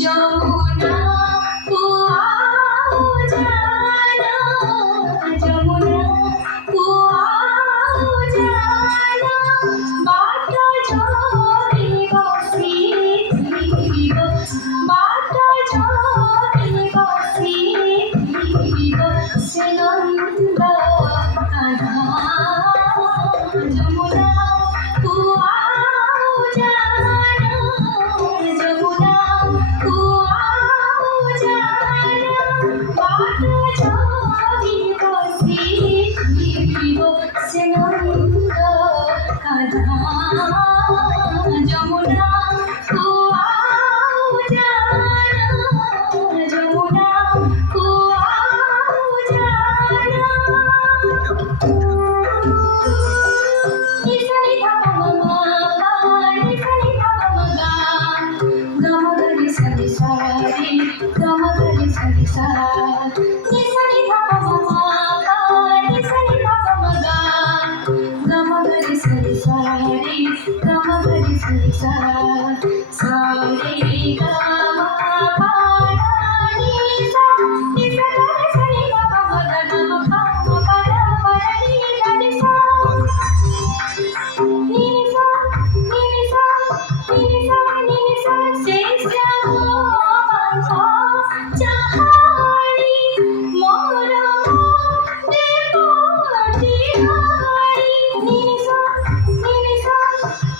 जमुना तू आओ जाना, जमुना तू आओ जाना, बाट जोरी बसी थी गो, बाट जोरी बसी थी गो, से नंद जमुना तू आओ जाना, जमुना तू आओ जाना, बाट जोरी बसी थी गो, से नंद जमुना तू आओ जाना, जमुना तू आओ जाना। निसनी धपमगा, निसनी धपमगा, गमगरी सरी सारी, गमगरी सरी सारी, निसनी धपमगा, निसनी धपमगा, गमगरी सरी सारी, गमगरी सरी सारी, सारी गमा पाणी सा, निसगरी सरी गमगदा गमपा परा परी गरी सा, निसा निसा निसा निसा शेषा हो चाहाणी मोरा देवती हारी, निसा निसा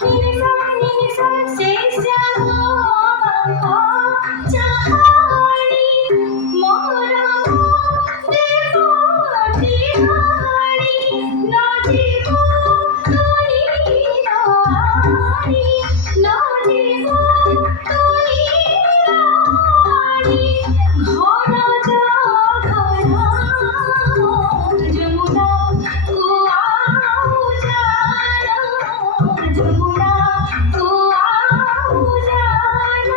निसा निसा शेषा हो चाहाणी मोरा देवती हारी, नाची कोणी राणी, नाची कोणी राणी, घोडाच्या घरात जमुना तू आओ जाना, जमुना तू आओ जाना।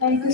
Thank you.